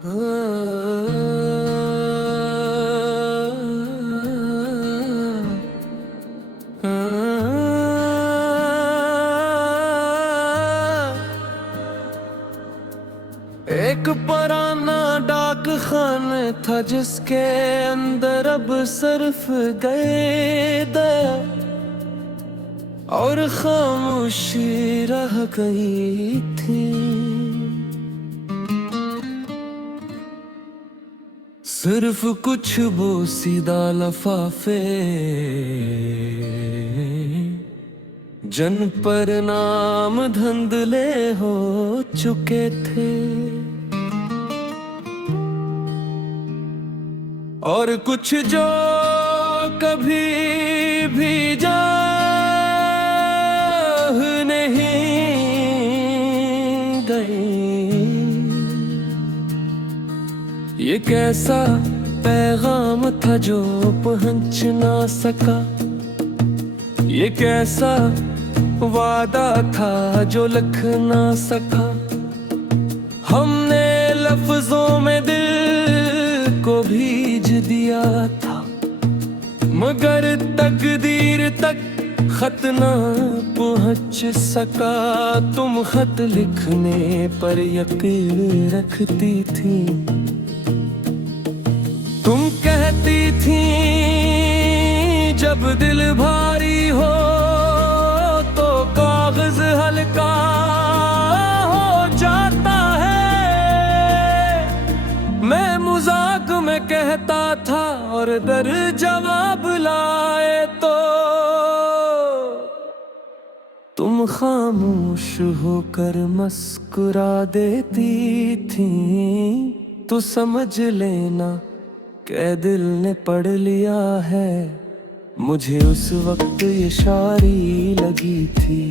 एक पुराना डाक खाना था जिसके अंदर अब सिर्फ गए दया और खामोशी रह गई थी। सिर्फ कुछ बोसीदा लफाफे जन पर नाम धंधले हो चुके थे, और कुछ जो कभी भी जा नहीं गई। ये कैसा पैगाम था जो पहुंच ना सका, ये कैसा वादा था जो लिख ना सका। हमने लफ्जों में दिल को भीज दिया था, मगर तकदीर तक खत ना पहुंच सका। तुम खत लिखने पर यकीन रखती थी, तुम कहती थी जब दिल भारी हो तो कागज हल्का हो जाता है। मैं मजाक में कहता था और दर जवाब लाए तो तुम खामोश होकर मुस्कुरा देती थी। तो समझ लेना कि दिल ने पढ़ लिया है, मुझे उस वक्त ये शायरी लगी थी।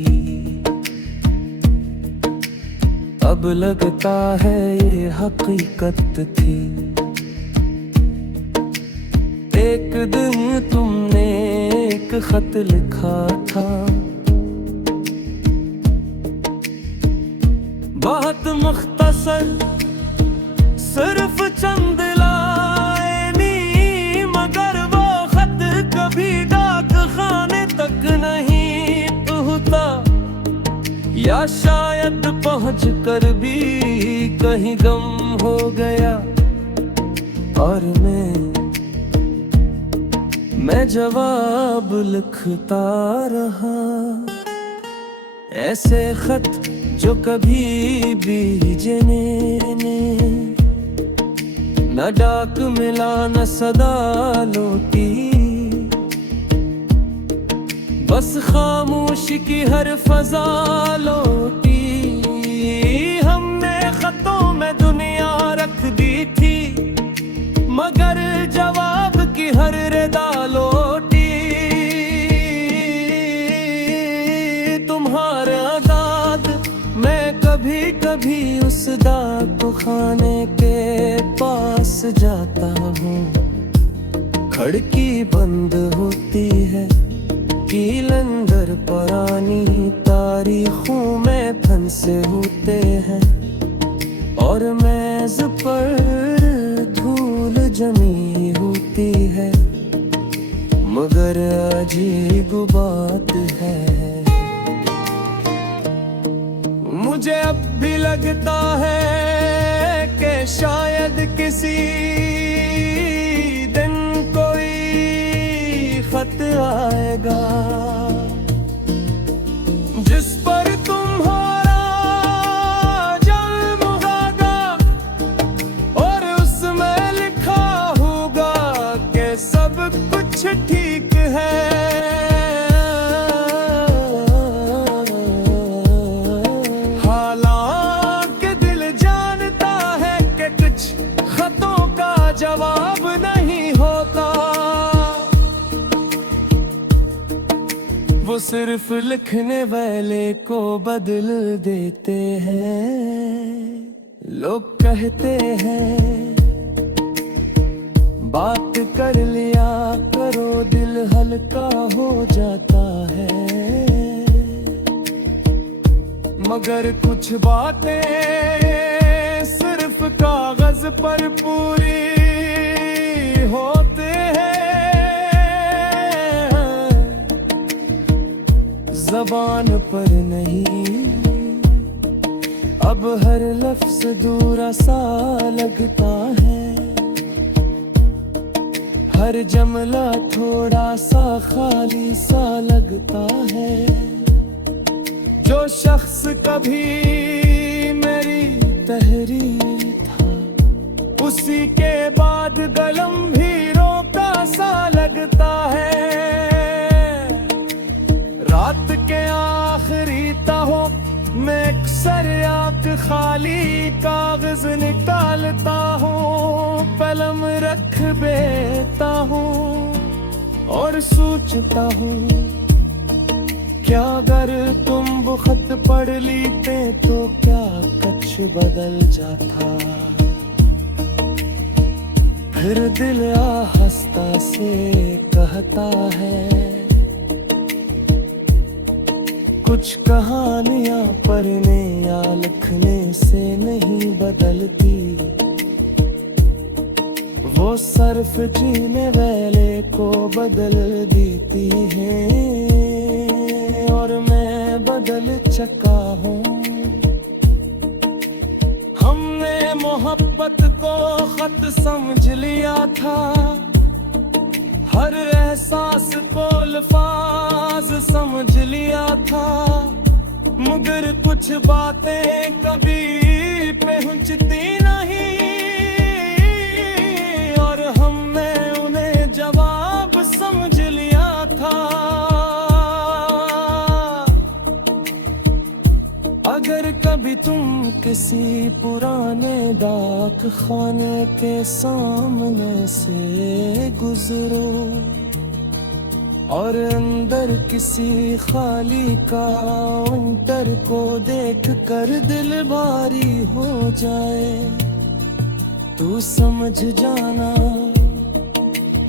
अब लगता है ये हकीकत थी। एक दिन तुमने एक खत लिखा था, बहुत मुख्तसर, सिर्फ चंद लाइनी, मगर वो खत कभी डाक खाने तक नहीं पहुंचा, या शायद पहुंच कर भी कहीं गम हो गया। और मैं जवाब लिखता रहा, ऐसे खत जो कभी भी न डाक मिला न सदा लौटी, बस खामोशी की हर फजा लौटी। हमने खतों में दुनिया रख दी थी, मगर जवाब की हर रदा लौटी। तुम्हारा दाद मैं कभी कभी उस डाक खाने के पास जाता हूँ, खिड़की बंद होती है, कील अंदर पुरानी तारीखों में फंसे होते हैं, और मेज पर धूल जमी होती है। मगर अजीब बात है, मुझे अब भी लगता है कि शायद किसी दिन कोई खत आएगा जिस पर तुम्हारा जन्म होगा, और उसमें लिखा होगा कि सब कुछ ठीक है। जवाब नहीं होता, वो सिर्फ लिखने वाले को बदल देते हैं। लोग कहते हैं बात कर लिया करो दिल हल्का हो जाता है, मगर कुछ बातें सिर्फ सिर्फ कागज पर पूरी होते हैं, ज़बान पर नहीं। अब हर लफ्ज़ दूरा सा लगता है, हर जुमला थोड़ा सा खाली सा लगता है। जो शख्स कभी मेरी तहरीर था, उसी के बाद कलम भी रोका सा लगता है। रात के आखिरी ताहों मैं अक्सर आँख खाली कागज निकालता हूँ, कलम रख देता हूँ और सोचता हूँ, क्या अगर तुम वो खत पढ़ लेते तो क्या कुछ बदल जाता। फिर दिल आहिस्ता से कहता है, कुछ कहानियां पढ़ने या लिखने से नहीं बदलती, वो सिर्फ जीने वाले को बदल देती है। और मैं बदल चुका हूँ। हमने मोहब्बत को खत समझ लिया था, हर एहसास को अल्फाज समझ लिया था, मगर कुछ बातें कभी पहुंचती नहीं, और हमने उन्हें जवाब समझ लिया था। अगर कभी तुम किसी पुराने डाक खाने के सामने से गुजरो और अंदर किसी खाली काउंटर को देख कर दिल भारी हो जाए, तू समझ जाना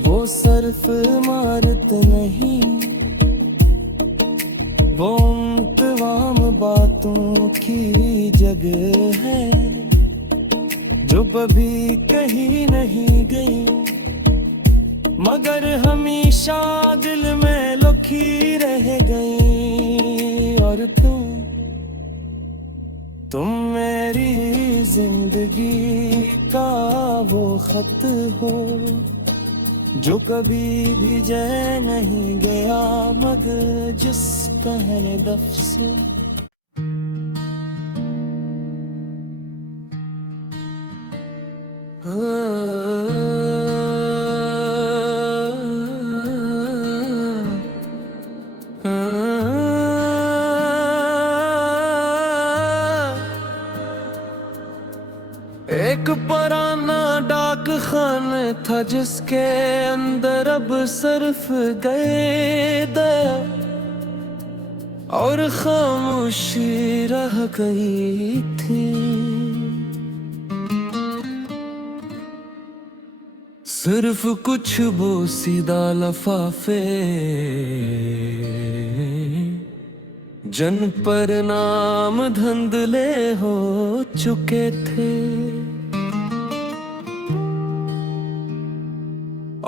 वो सिर्फ इमारत नहीं, वो तमाम बातों की जगह है जो कभी कहीं नहीं गई, मगर हमेशा दिल में लुकी रह गई। और तुम मेरी जिंदगी का वो खत हो जो कभी भी जय नहीं गया, मगर जिस पहले दफ्तर से एक पुराना डाक खाना था जिसके अंदर अब सिर्फ गए दया और खामोशी रह गई थी। सिर्फ कुछ बोसीदा लफाफे जन पर नाम धुंधले हो चुके थे,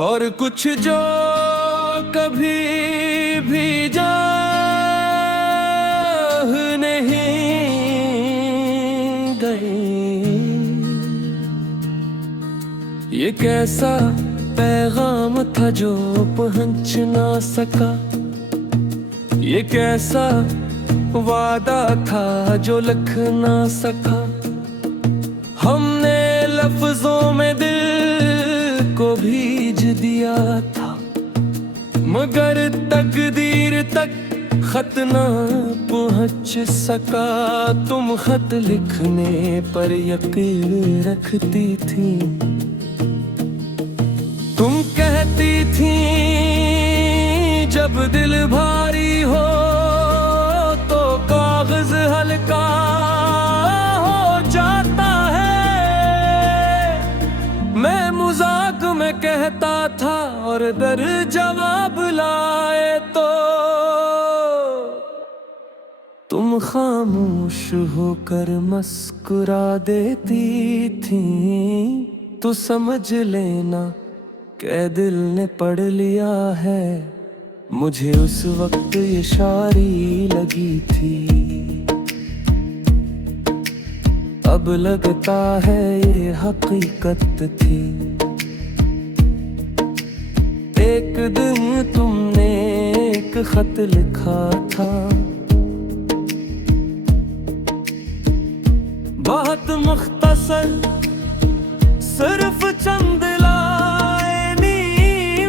और कुछ जो कभी भी जा नहीं गई। ये कैसा पैगाम था जो पहुंच ना सका, ये कैसा वादा था जो लिख ना सका। हमने लफ्जों में दिल को भीज दिया था, मगर तकदीर तक खत ना पहुंच सका। तुम खत लिखने पर यकीन रखती थी, तुम कहती थी जब दिल भारी हो तो कागज हल्का हो जाता है। मैं मजाक में कहता था और दर जवाब लाए तो तुम तुम खामोश होकर मुस्कुरा देती थी, तो समझ लेना कि दिल ने पढ़ लिया है। मुझे उस वक्त ये शायरी लगी थी, अब लगता है ये हकीकत थी। एक दिन तुमने एक खत लिखा था, बहुत मुख्तसर, सिर्फ चंद लाइनी,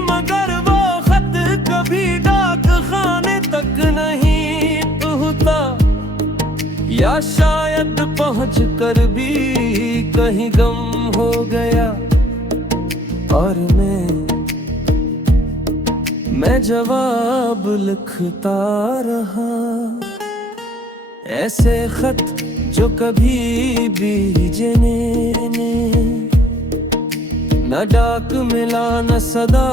मगर वो खत कभी डाक खाने तक नहीं पहुंचा, या शायद पहुंच कर भी कहीं गम हो गया। और मैं जवाब लिखता रहा, ऐसे खत जो कभी बीजे ने, न डाक मिला न सदा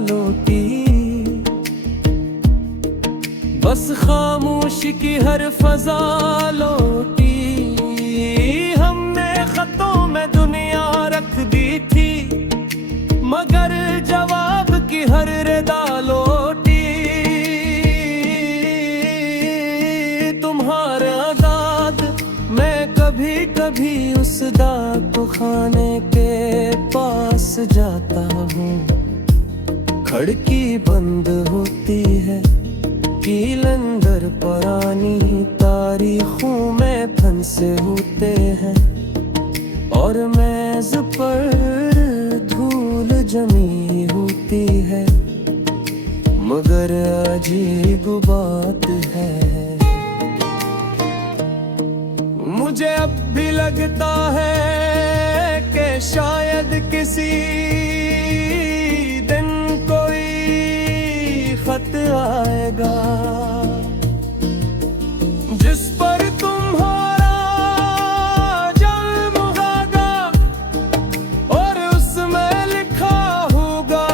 लौटी, बस खामोशी की हर फजा लौटी। हमने खतों में दुनिया रख दी थी, मगर जवाब की हर रिदा लौटी। तुम्हारा दाद मैं कभी कभी उस दाग को खाने के पास जाता हूँ, खिड़की बंद होती है, कील अंदर पुरानी तारीखों में फंसे होते हैं, और मेज पर धूल जमी होती है। मगर अजीब बात है, मुझे अब भी लगता है कि शायद किसी दिन कोई खत आएगा, जिस पर तुम्हारा जन्म होगा, और उसमें लिखा होगा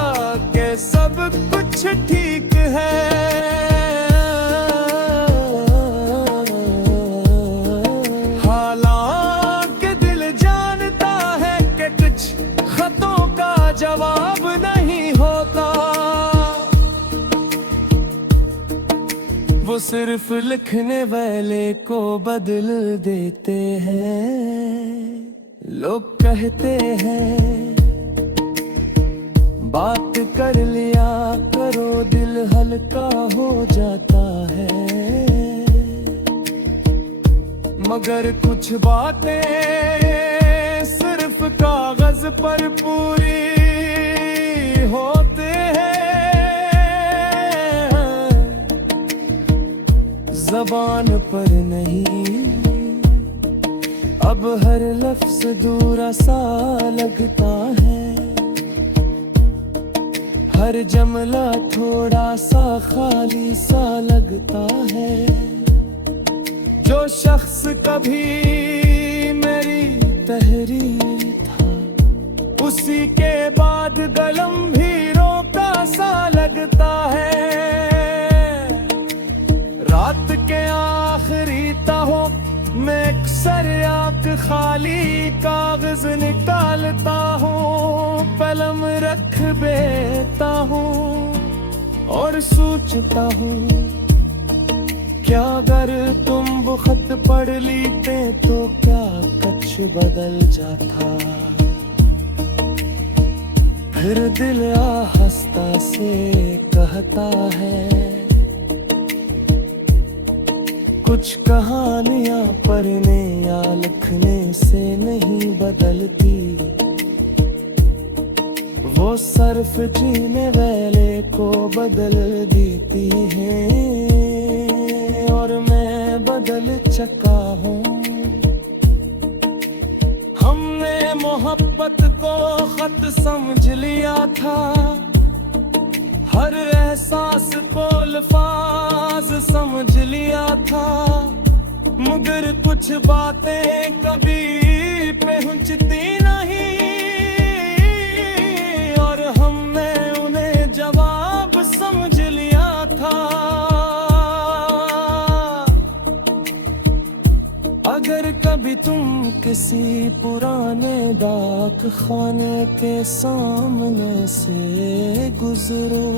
कि सब कुछ ठीक है। हालांकि दिल जानता है कि कुछ खतों का जवाब नहीं होता, वो सिर्फ लिखने वाले को बदल देते हैं। लोग कहते हैं बात कर लिया करो, दिल हल्का हो जाता है, मगर कुछ बातें सिर्फ कागज पर पूरी होते हैं, ज़बान पर नहीं। अब हर लफ्ज़ दूरा सा लगता है, हर जमला थोड़ा सा खाली सा लगता है। जो शख्स कभी मेरी तहरीर था, उसी के बाद कलम भी रोका सा लगता है। रात के आखिरी ताहों में अक्सर आँख खाली कागज निकालता हूँ, कलम रख देता हूँ और सोचता हूँ, क्या अगर तुम वो खत पढ़ लेते तो क्या कुछ बदल जाता। फिर दिल आहिस्ता से कहता है, कुछ कहानियां पढ़ने या लिखने से नहीं बदलती, वो सिर्फ जीने वाले को बदल देती है। और मैं बदल चुका हूँ। हमने मोहब्बत को खत समझ लिया था, हर एहसास को अल्फाज समझ लिया था, मगर कुछ बातें कभी पहुंचती नहीं, और हमने उन्हें जवाब समझ लिया था। अगर कभी तुम किसी पुराने डाक खाने के सामने से गुजरो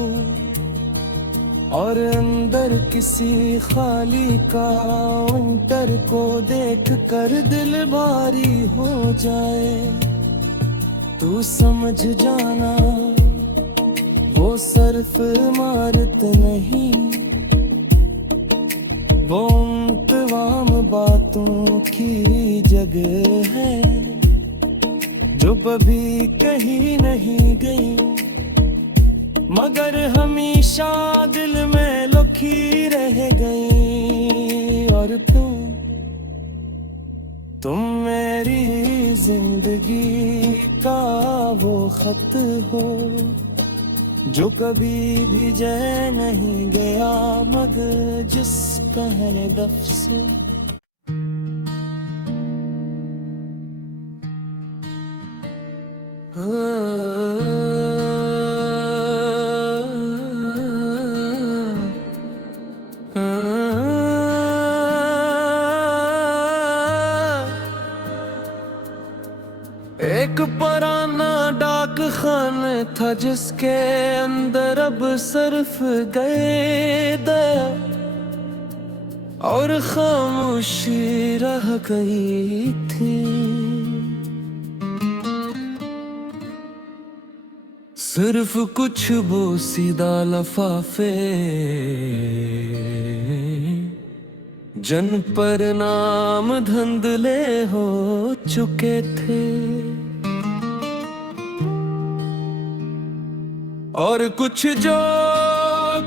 और अंदर किसी खाली काउंटर को देख कर दिल भारी हो जाए, तू समझ जाना वो सिर्फ इमारत नहीं, वो तमाम बातों की जगह है जो कभी कहीं नहीं गई, मगर हमेशा दिल में लुकी रह गई। और तुम मेरी जिंदगी का वो खत हो जो कभी भी जय नहीं गया, मगर जिसका है दफ से एक पुराना डाक खाना था जिसके अंदर अब सिर्फ गए दया और खामोशी रह गई थी। सिर्फ कुछ बोसीदा लफाफे जन पर नाम धंधले हो चुके थे, और कुछ जो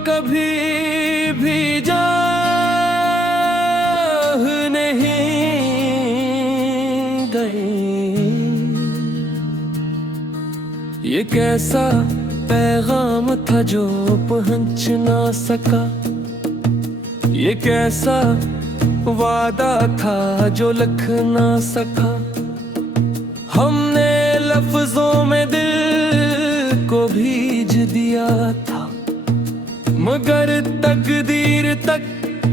कभी भी जा नहीं गई। ये कैसा पैगाम था जो पहुंच ना सका, ये कैसा वादा था जो लिख ना सका। हमने लफ्जों में दिल को भीज दिया था, मगर तकदीर तक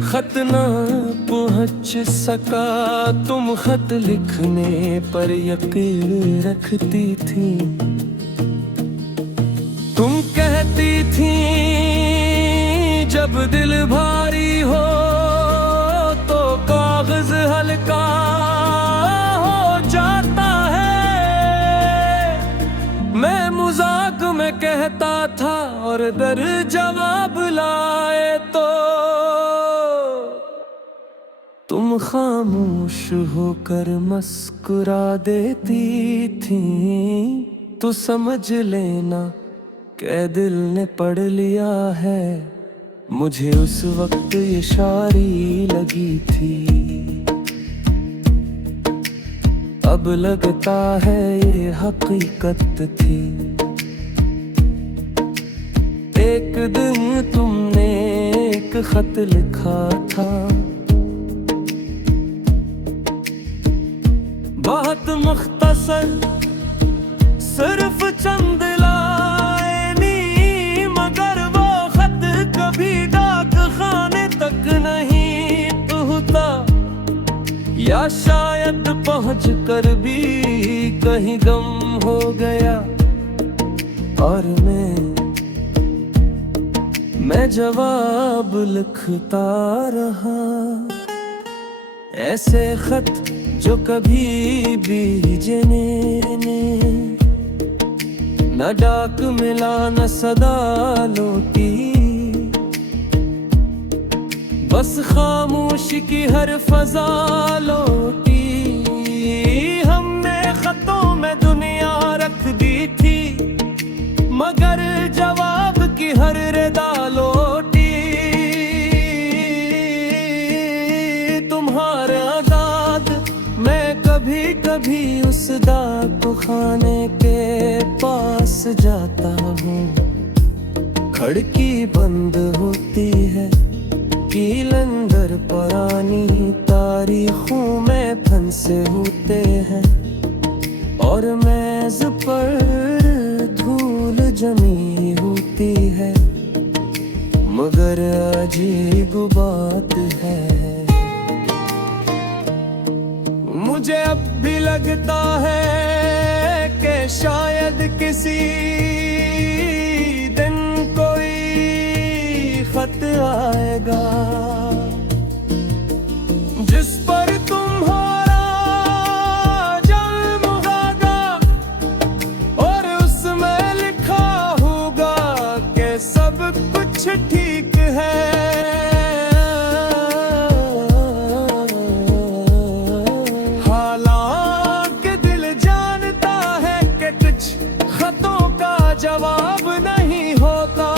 खत ना पहुंच सका। तुम खत लिखने पर यकीन रखती थी, तुम कहती थी जब दिल भारी हो तो कागज हल्का हो जाता है। मैं मजाक में कहता था और दर जवाब लाए तो तुम खामोश होकर मुस्कुरा देती थी। तो समझ लेना कि दिल ने पढ़ लिया है, मुझे उस वक्त ये शायरी लगी थी। अब लगता है ये हकीकत थी। एक दिन तुमने एक खत लिखा था, बहुत मुख्तसर, सिर्फ चंद लाइनी, मगर वो खत कभी डाक खाने तक नहीं पहुंचा, या शायद पहुंच कर भी कहीं गम हो गया। और मैं जवाब लिखता रहा, ऐसे खत जो कभी भी न डाक मिला न सदा लौटी, बस खामोशी की हर फजा लौटी। हमने खतों में दुनिया रख दी थी, मगर जवाब की हर रदा लौटी। तुम्हारा दाद मैं कभी कभी उस डाक खाने के पास जाता हूँ, खिड़की बंद होती है, कील अंदर पुरानी तारीखों में फंसे होते हैं, और मेज पर धूल जमी होती है, मगर अजीब बात है मुझे अब भी लगता है कि शायद किसी दिन कोई खत आएगा जिस पर तुम्हारा जन्म होगा और उसमें लिखा होगा कि सब कुछ ठीक है। जवाब नहीं होता,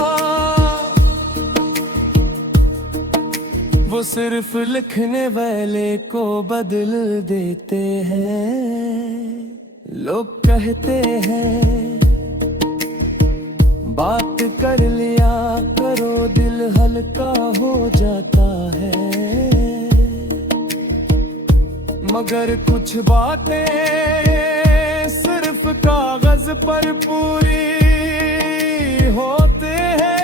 वो सिर्फ लिखने वाले को बदल देते हैं। लोग कहते हैं बात कर लिया करो दिल हल्का हो जाता है, मगर कुछ बातें सिर्फ कागज पर पूरी होते हैं,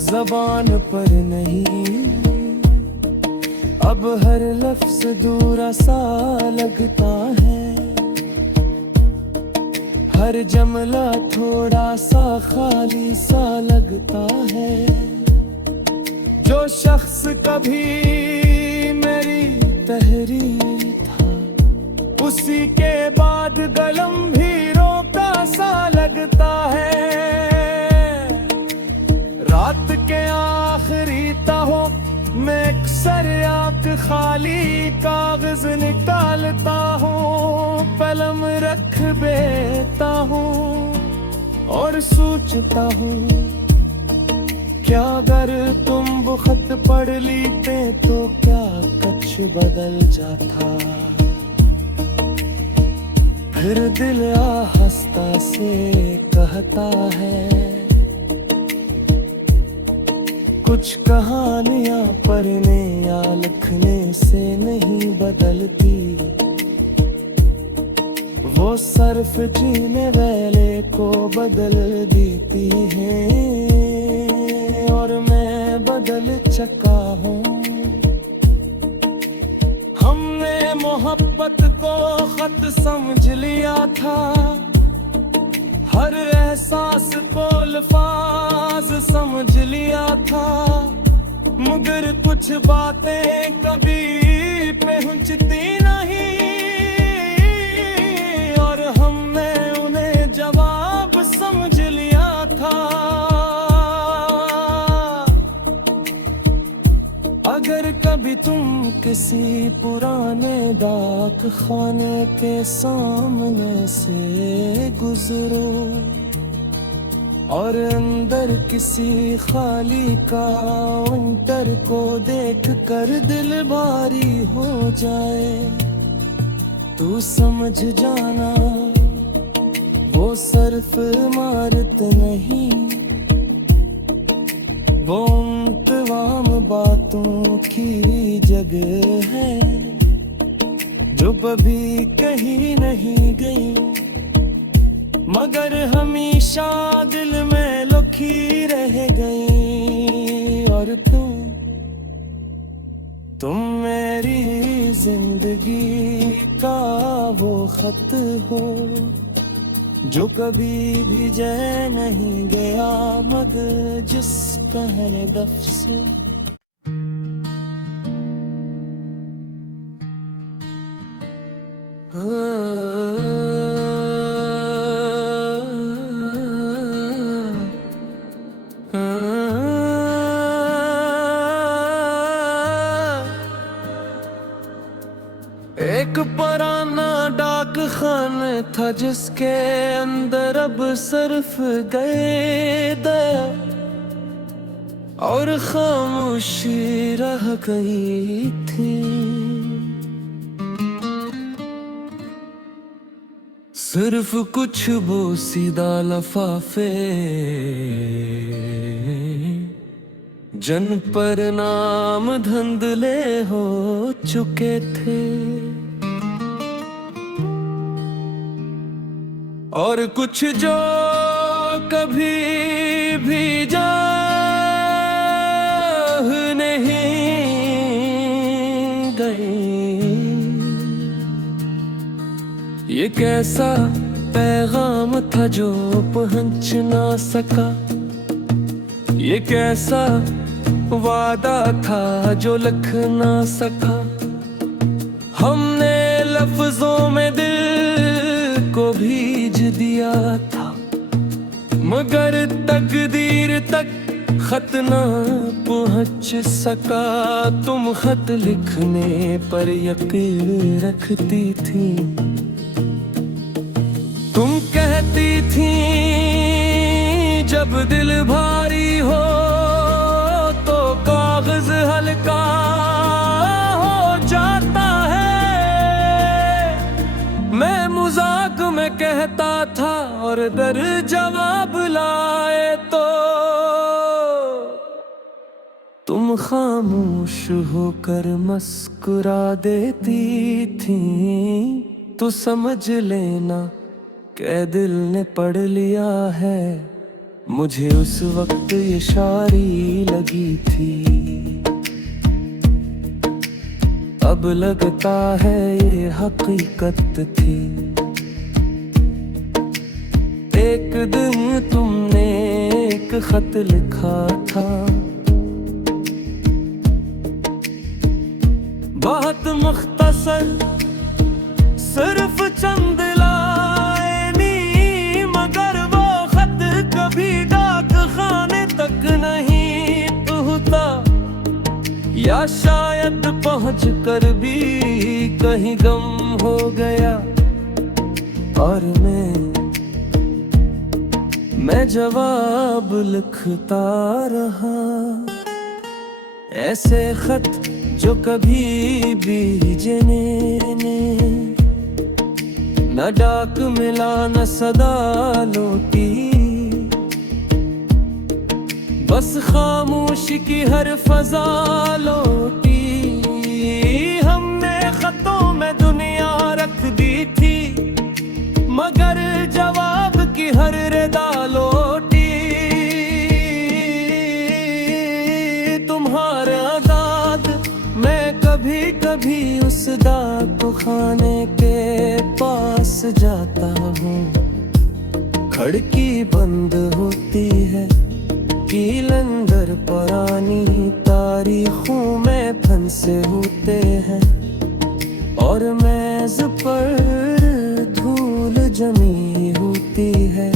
ज़बान पर नहीं। अब हर लफ्ज़ दूरा सा लगता है, हर जुमला थोड़ा सा खाली सा लगता है। जो शख्स कभी मेरी तहरीर था, उसी के बाद कलम भी रोका सा लगता है। रात के आखिरी ताहों में अक्सर आँख खाली कागज निकालता हूँ, कलम रख देता हूँ और सोचता हूँ क्या अगर तुम वो खत पढ़ लेते तो क्या कुछ बदल जाता। फिर दिल आहिस्ता से कहता है कुछ कहानियां पढ़ने या लिखने से नहीं बदलती, वो सिर्फ जीने वाले को बदल देती है और मैं बदल चुका हूँ। हमने मोहब्बत को खत समझ लिया था, हर एहसास को अल्फाज समझ लिया था, मगर कुछ बातें कभी पहुंचती नहीं और हमने उन्हें जवाब समझ लिया था। अगर कभी तुम किसी पुराने डाक खाने के सामने से गुजरो और अंदर किसी खाली काउंटर को देख कर दिल भारी हो जाए, तू समझ जाना वो सिर्फ इमारत नहीं, वो तमाम बातों की जगह है जो कभी कहीं नहीं गई, मगर हमेशा दिल में लुकी रह गई। और तुम मेरी जिंदगी का वो खत हो जो कभी भी जय नहीं गया, मगर जिस पहले दफ से एक पुराना डाक खाना था जिसके अंदर अब सिर्फ गए दया और खामोशी रह गई थी। सिर्फ कुछ बोसीदा लफाफे जन पर नाम धंधले हो चुके थे और कुछ जो कभी भी जा नहीं गए। ये कैसा पैगाम था जो पहुंच ना सका, ये कैसा वादा था जो लिख ना सका। हमने लफ्जों में दिल को भीज दिया था, मगर तकदीर तक खत ना पहुंच सका। तुम खत लिखने पर यकीन रखती थी, तुम कहती थी जब दिल भारी हो तो कागज हल्का हो जाता है। मैं मजाक में कहता था और दर जवाब लाए तो तुम खामोश होकर मुस्कुरा देती थी। तो समझ लेना के दिल ने पढ़ लिया है, मुझे उस वक्त ये शायरी लगी थी। अब लगता है ये हकीकत थी। एक दिन तुमने एक खत लिखा था, बहुत मुख्तसर, सिर्फ चंद लाइनी, मगर वो खत कभी डाक खाने तक नहीं पहुंचा, या शायद पहुंच कर भी कहीं गम हो गया। और मैं जवाब लिखता रहा, ऐसे खत जो कभी भी न डाक मिला न सदा लौटी, बस खामोशी की हर फजा लौटी। हमने खतों में दुनिया रख दी थी, मगर जवाब की हर रदा लौटी। तुम्हारा दाद मैं कभी कभी उस दाग खाने के पास जाता हूँ, खिड़की बंद होती है, कील अंदर पुरानी तारीखों में फंसे होते हैं, और मेज पर धूल जमी होती है,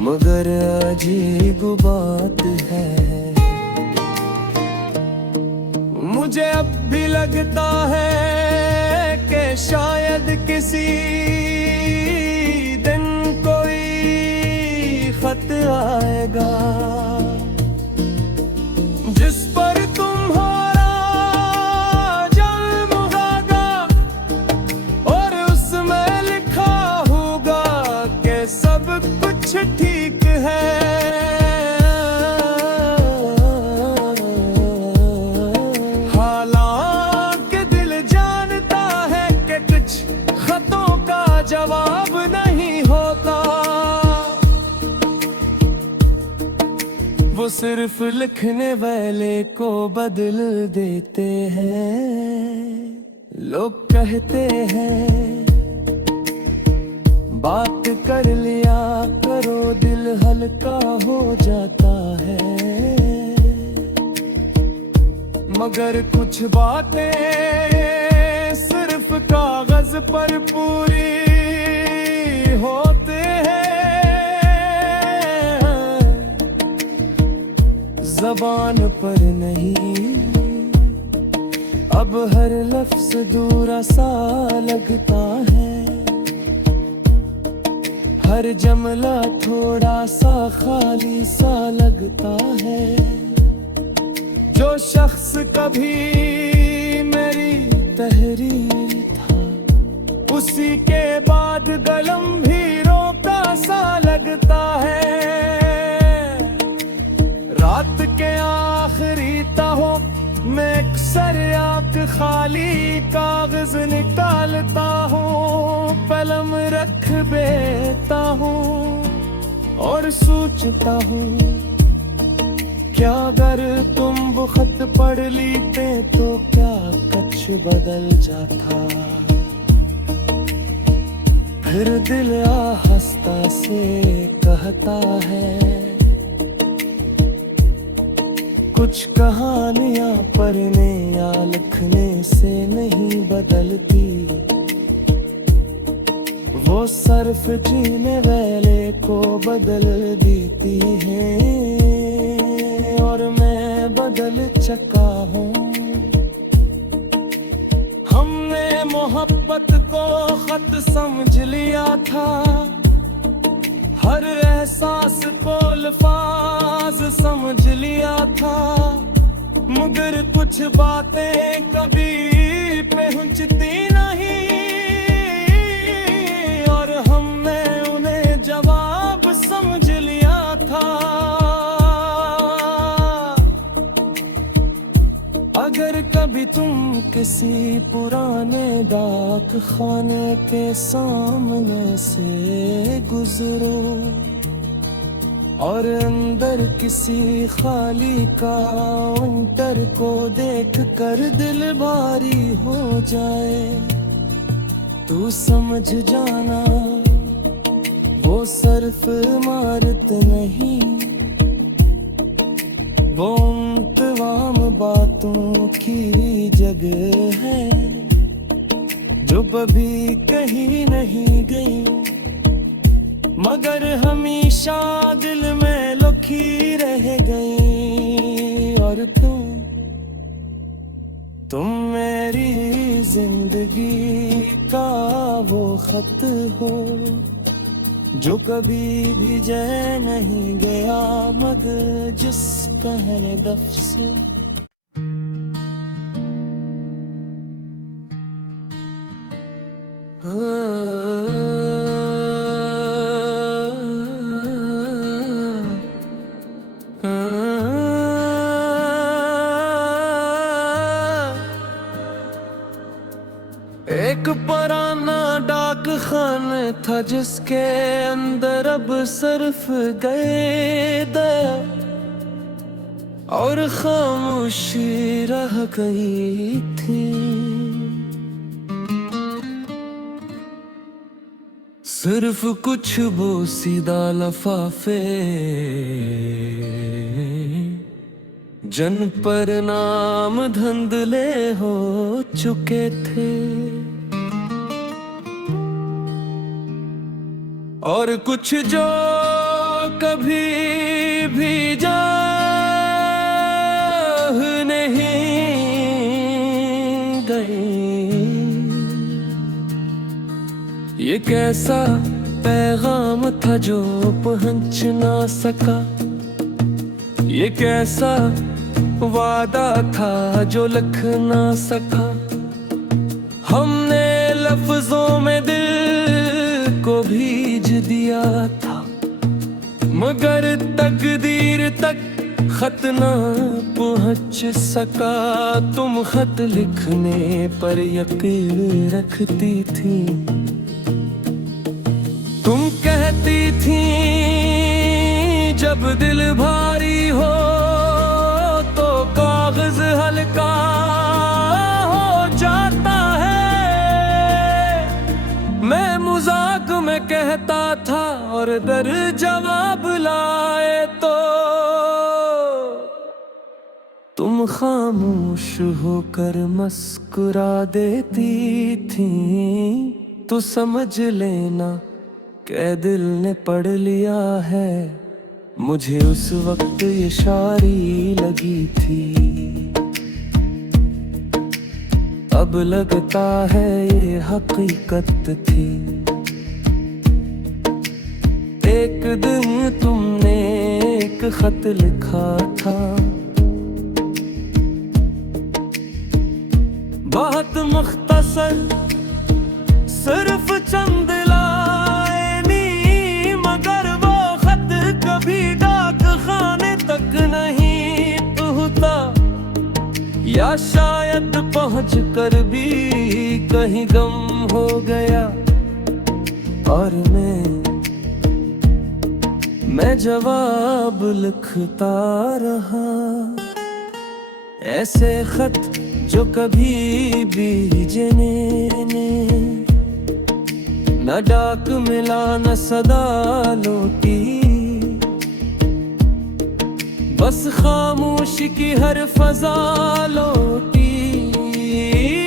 मगर अजीब बात है, मुझे अब भी लगता है कि शायद किसी दिन कोई खत आएगा जिस पर तुम्हारा जन्म होगा, और उसमें लिखा होगा कि सब कुछ ठीक है। जवाब नहीं होता, वो सिर्फ लिखने वाले को बदल देते हैं। लोग कहते हैं बात कर लिया करो दिल हल्का हो जाता है, मगर कुछ बातें सिर्फ कागज पर पूरी होते हैं, ज़बान पर नहीं। अब हर लफ्ज़ दूरा सा लगता है, हर जमला थोड़ा सा खाली सा लगता है। जो शख्स कभी मेरी तहरीर था, उसी के बाद कलम भी रोका सा लगता है। रात के आखिरी ताहों में अक्सर आँख खाली कागज निकालता हूँ, कलम रख देता हूँ और सोचता हूँ क्या अगर तुम वो खत पढ़ लेते तो क्या बदल जाता। फिर दिल आहिस्ता से कहता है, कुछ कहानियां पढ़ने या लिखने से नहीं बदलती, वो सिर्फ जीने वाले को बदल देती है। और मैं बदल चुका हूँ। हमने मोहब्बत को खत समझ लिया था, हर एहसास को अल्फाज समझ लिया था, मगर कुछ बातें कभी पहुंचती नहीं, और हमने उन्हें जवाब समझ लिया था। अगर कभी तुम किसी पुराने डाक खाने के सामने से गुजरो और अंदर किसी खाली काउंटर को देख कर दिल भारी हो जाए, तू समझ जाना वो सिर्फ इमारत नहीं, वो तमाम बातों की जगह है जो कभी कहीं नहीं गई, मगर हमेशा दिल में लुकी रह गई। और तुम मेरी जिंदगी का वो खत हो जो कभी भी जय नहीं गया, मगर जिस पहले दफ से एक पुराना डाक खाना था जिसके अंदर अब सिर्फ गए दया और खामोशी रह गई थी। सिर्फ कुछ बोसीदा लफाफे जन पर नाम धंधले हो चुके थे, और कुछ जो कभी भी जा नहीं गई। ये कैसा पैगाम था जो पहुंच ना सका, ये कैसा वादा था जो लिख ना सका। हमने लफ्जों में दिल को भीज दिया था, मगर तकदीर तक खत ना पहुंच सका। तुम खत लिखने पर यकीन रखती थी, तुम कहती थी जब दिल भारी हो तो कागज हल्का हो जाता है। मैं मजाक में कहता था और दर जवाब लाए तो तुम खामोश होकर मुस्कुरा देती थी। तो समझ लेना कि दिल ने पढ़ लिया है, मुझे उस वक्त ये शायरी लगी थी। अब लगता है ये हकीकत थी। एक दिन तुमने एक खत लिखा था, बहुत मुख्तसर, सिर्फ चंद लाइनी, मगर वो खत कभी डाक खाने तक नहीं पहुंचा, या शायद पहुंच कर भी कहीं गम हो गया। और मैं जवाब लिखता रहा, ऐसे खत जो कभी बीजने ने, न डाक मिला न सदा लौटी, बस खामोशी की हर फजा लौटी।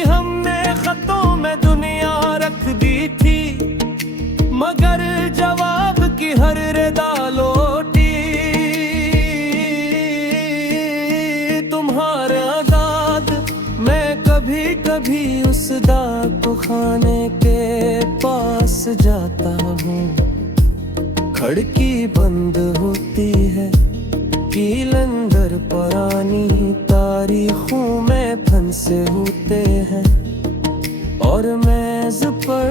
हमने खतों में दुनिया रख दी थी, मगर जवाब की हर रिदा लौटी। तुम्हारा दाद मैं कभी कभी उस दाग को खाने के पास जाता हूँ। खिड़की बंद होती है, कील अंदर पुरानी तारीखों में फंसे होते हैं, और मेज पर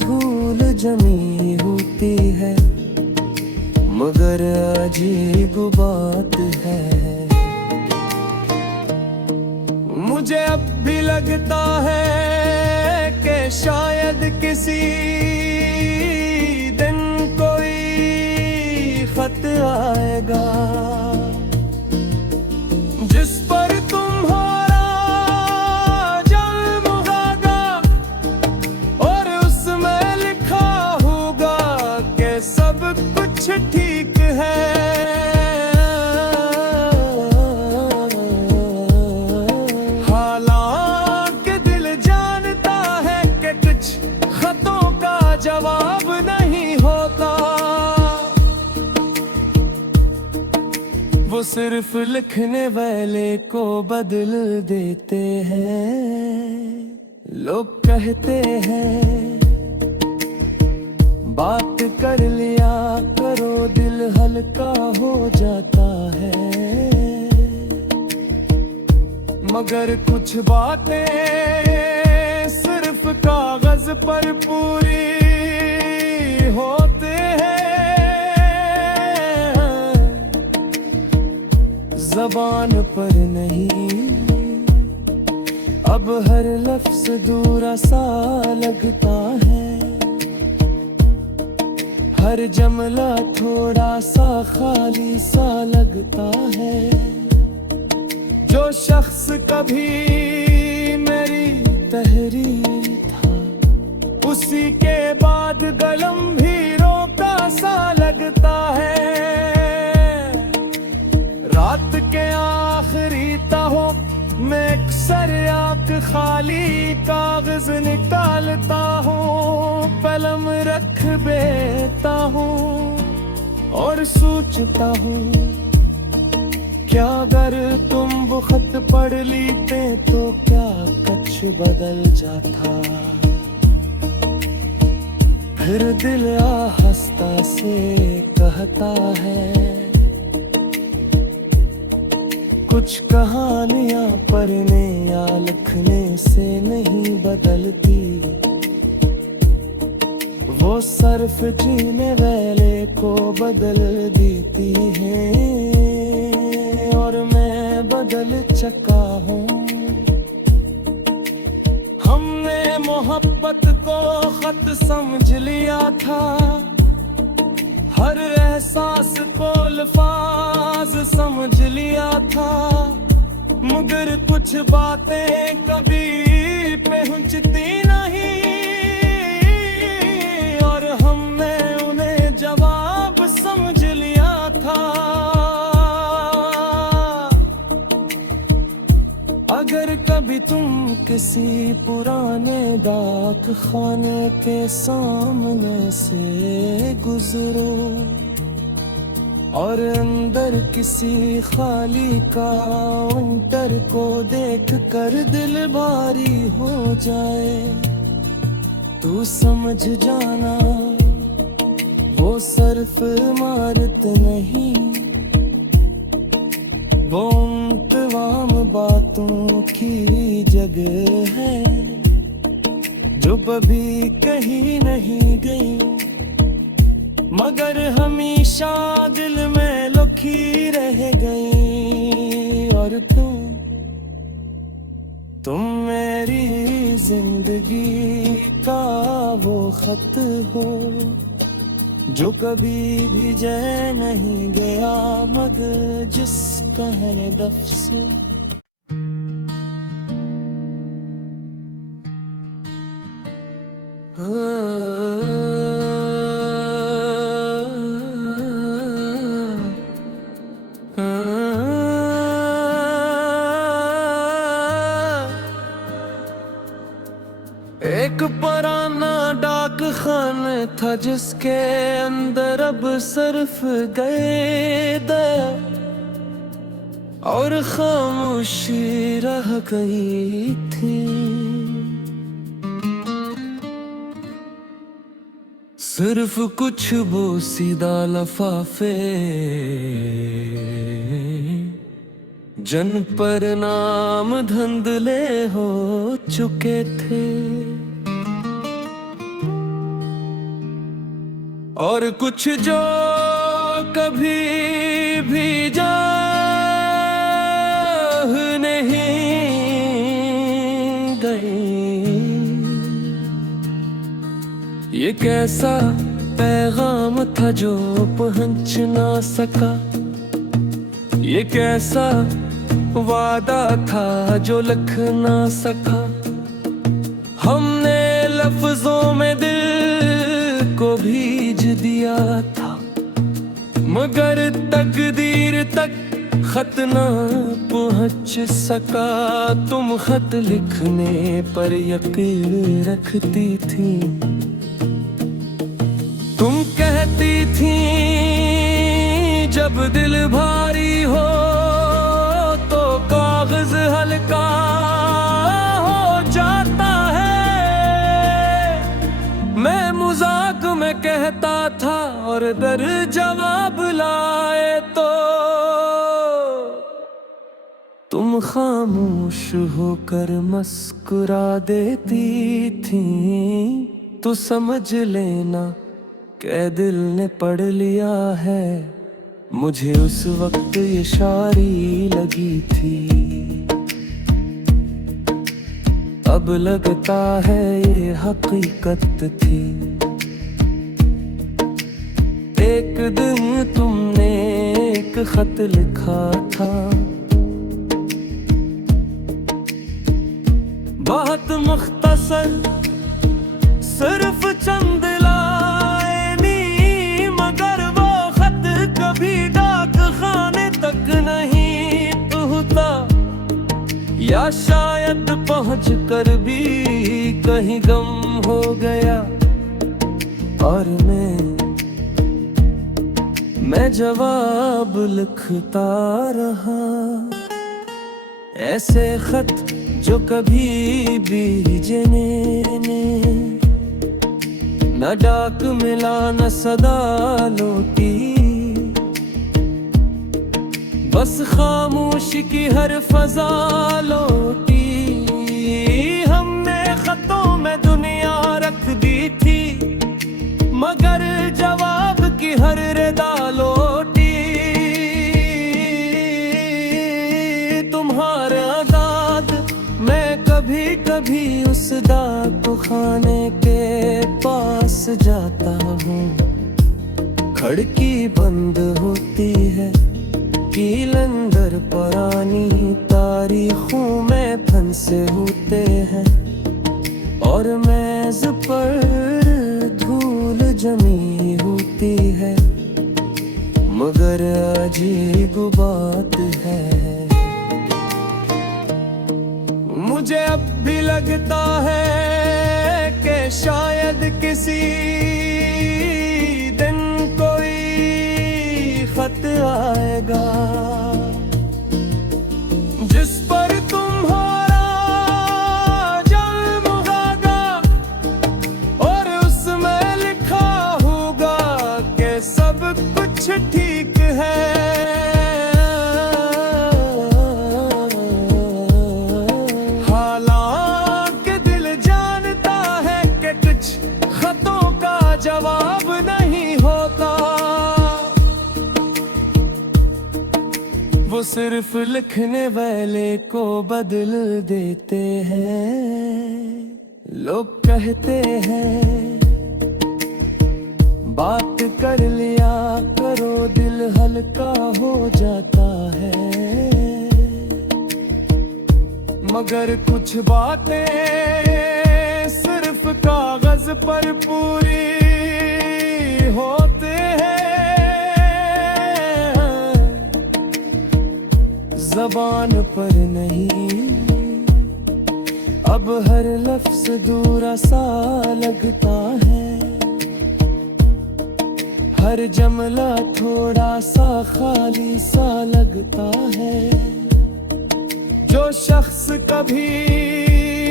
धूल जमी होती है। मगर अजीब बात है, मुझे अब भी लगता है कि शायद किसी दिन कोई खत आएगा, जिस पर तुम्हारा जन्म होगा, और उसमें लिखा होगा कि सब कुछ ठीक है। हालांकि दिल जानता है कि कुछ खतों का जवाब नहीं होता, वो सिर्फ लिखने वाले को बदल देते हैं। लोग कहते हैं बात कर लिया करो, दिल हल्का हो जाता है। मगर कुछ बातें सिर्फ कागज पर पूरी होते हैं, ज़बान पर नहीं। अब हर लफ्ज़ दूरा सा लगता है, हर जमला थोड़ा सा खाली सा लगता है। जो शख्स कभी मेरी तहरीर था, उसी के बाद कलम भी रोका सा लगता है। रात के आखिरी ताहों में अक्सर आँख खाली कागज निकालता हूँ, कलम रख देता हूँ और सोचता हूँ, क्या अगर तुम वो खत पढ़ लेते तो क्या कुछ बदल जाता। फिर दिल आहिस्ता से कहता है, कुछ कहानियां पढ़ने या लिखने से नहीं बदलती, वो सिर्फ जीने वाले को बदल देती है। और मैं बदल चुका हूँ। हमने मोहब्बत को खत समझ लिया था, हर एहसास को अल्फाज समझ लिया था, मगर कुछ बातें कभी पहुंचती नहीं, और हमने उन्हें जवाब समझ लिया था। अगर कभी तुम किसी पुराने डाक खाने के सामने से गुजरो और अंदर किसी खाली काउंटर को देख कर दिल भारी हो जाए, तू समझ जाना वो सिर्फ इमारत नहीं, वो तमाम बातों की जगह है जो कभी कहीं नहीं गई, मगर हमेशा दिल में लुकी रह गई। और तुम मेरी जिंदगी का वो खत हो जो कभी भी जय नहीं गया, मगर जिसका है दफ्स एक पुराना डाक खाना था जिसके अंदर अब सिर्फ गए दया और खामोशी रह गई थी। सिर्फ कुछ बोसीदा लफाफे जन पर नाम धंधले हो चुके थे, और कुछ जो कभी भी जा नहीं गई। ये कैसा पैगाम था जो पहुंच ना सका, ये कैसा वादा था जो लिख ना सका। हमने लफ्जों में दिल को भीज दिया था, मगर तकदीर तक खत ना पहुंच सका। तुम खत लिखने पर यकीन रखती थी, तुम कहती थी जब दिल भारी हो तो कागज हल्का हो जाता है। मैं मजाक में कहता था और दर जवाब लाए तो तुम खामोश होकर मुस्कुरा देती थी। तो समझ लेना कि दिल ने पढ़ लिया है, मुझे उस वक्त ये शायरी लगी थी। अब लगता है ये हकीकत थी। एक दिन तुमने एक खत लिखा था, बहुत मुख्तसर, सिर्फ चंद लाइनी, मगर वो खत कभी डाक खाने तक नहीं पहुंचा, या शायद पहुंच कर भी कहीं गम हो गया। और मैं जवाब लिखता रहा, ऐसे खत जो कभी भी न डाक मिला न सदा लौटी, बस खामोशी की हर फजा लौटी। हमने खतों में दुनिया रख दी थी, मगर जवाब की हर रदा लौटी। तुम्हारे आजाद मैं कभी कभी उस डाक खाने के पास जाता हूँ, खिड़की बंद होती है, कील अंदर पुरानी तारीखों में फंसे होते हैं, और मेज पर धूल जमी होती है, मगर अजीब बात है, मुझे अब भी लगता है कि शायद किसी दिन कोई खत आएगा जिस पर तुम्हारा जन्म होगा, और उसमें लिखा होगा कि सब कुछ ठीक है। हालांकि दिल जानता है कि कुछ खतों का जवाब नहीं होता, वो सिर्फ लिखने वाले को बदल देते हैं। लोग कहते हैं बात कर लिया करो दिल हल्का हो जाता है, मगर कुछ बातें सिर्फ सिर्फ कागज पर पूरी होते हैं, ज़बान पर नहीं। अब हर लफ्ज़ दूरा सा लगता है, हर जुमला थोड़ा सा खाली सा लगता है। जो शख्स कभी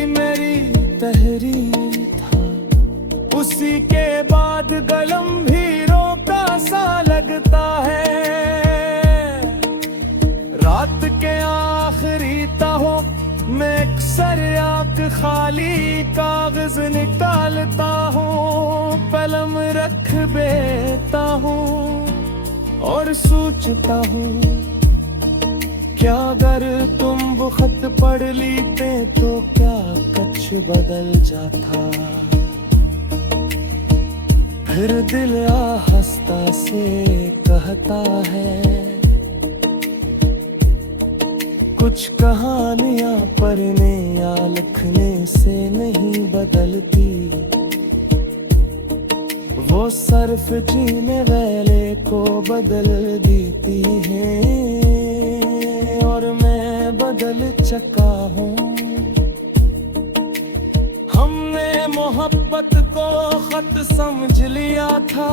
मेरी तहरीर था, उसी के बाद कलम भी रोका सा लगता है। रात के आखिरी ताहों मैं अक्सर आँख खाली कागज निकालता हूँ, कलम रख देता हूँ और सोचता हूँ, क्या अगर तुम वो खत पढ़ लेते तो क्या कुछ बदल जाता। फिर दिल आहिस्ता से कहता है, कुछ कहानियां पढ़ने या लिखने से नहीं बदलती, वो सिर्फ जीने वाले को बदल देती है। और मैं बदल चुका हूँ। हमने मोहब्बत को खत समझ लिया था,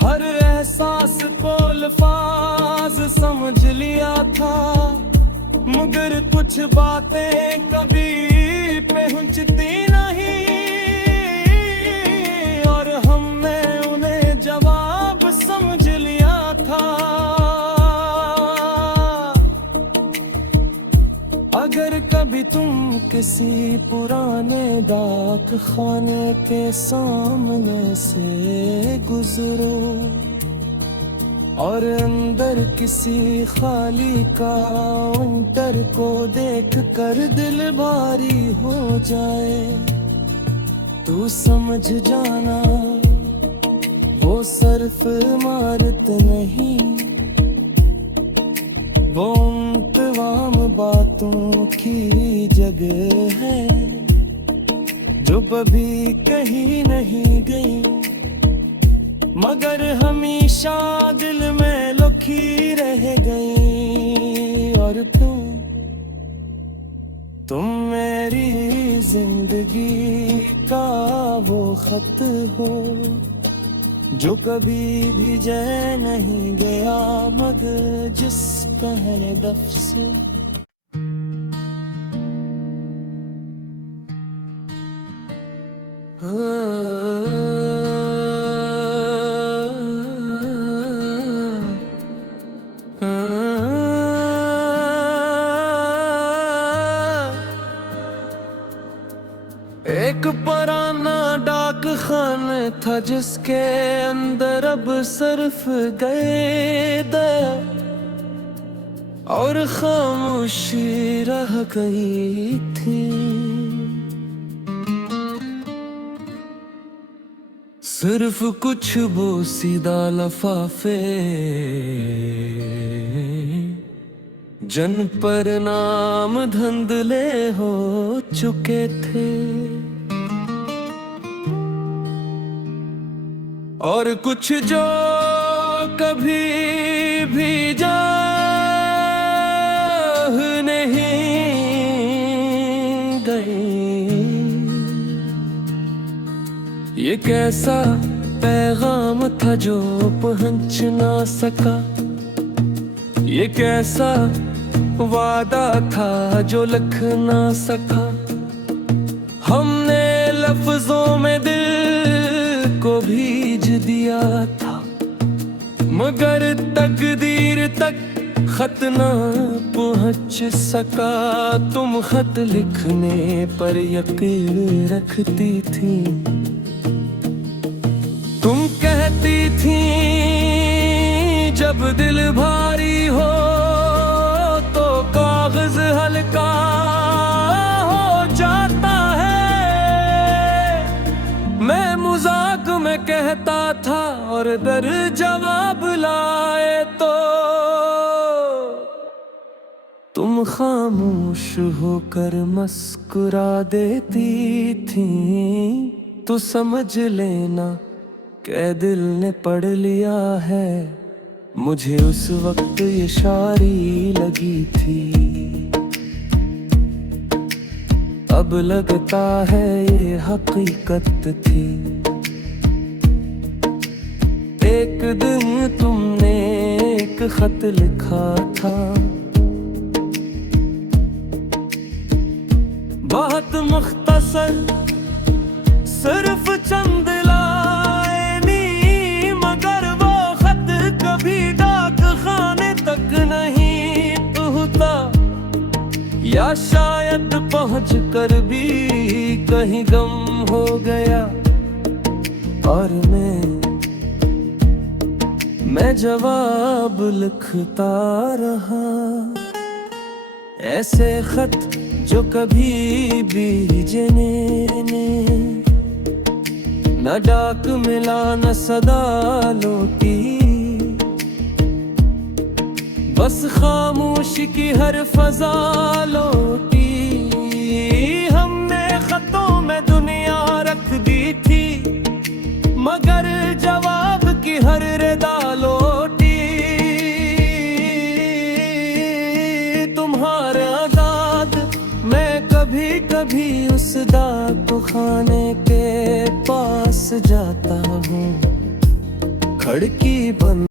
हर एहसास को अल्फाज समझ लिया था, मगर कुछ बातें कभी पहुंचती नहीं, और हमने उन्हें जवाब समझ लिया था। अगर कभी तुम किसी पुराने डाक खाने के सामने से गुजरो और अंदर किसी खाली काउंटर को देख कर दिल भारी हो जाए, तू समझ जाना वो सिर्फ इमारत नहीं, वो तमाम बातों की जगह है जो कभी कहीं नहीं गई, मगर हमेशा दिल में लुकी रह गई। और तुम मेरी जिंदगी का वो खत हो जो कभी भी जय नहीं गया, मगर जिस पहले दफ से एक पुराना डाक खाना था जिसके अंदर अब सिर्फ गए दया और खामोशी रह गई थी। सिर्फ कुछ बोसीदा लफाफे जन पर नाम धंधले हो चुके थे, और कुछ जो कभी भी जा नहीं गई। ये कैसा पैगाम था जो पहुंच ना सका, ये कैसा वादा था जो लिख ना सका। हमने लफ्जों में दिल को भीज दिया था, मगर तकदीर तक खत ना पहुंच सका। तुम खत लिखने पर यकीन रखती थी, तुम कहती थी जब दिल भारी हो तो कागज हल्का हो जाता है। मैं मजाक में कहता था और दर जवाब लाए तो तुम तुम खामोश होकर मुस्कुरा देती थी, तो समझ लेना कि दिल ने पढ़ लिया है। मुझे उस वक्त ये शायरी लगी थी, अब लगता है ये हकीकत थी। एक दिन तुमने एक खत लिखा था, बहुत मुख्तसर, सिर्फ चंद लाइनी, मगर वो खत कभी डाक खाने तक नहीं पहुंचा, या शायद पहुंच कर भी कहीं गम हो गया। और मैं जवाब लिखता रहा, ऐसे खत जो कभी बीजे ने, न डाक मिला न सदा लौटी, बस खामोशी की हर फजा लौटी। हमने खतों में दुनिया रख दी थी, मगर जवाब की हर रदा लौटी। तुम्हारा दाद मैं कभी कभी उस दाग खाने के पास जाता हूँ, खिड़की बंद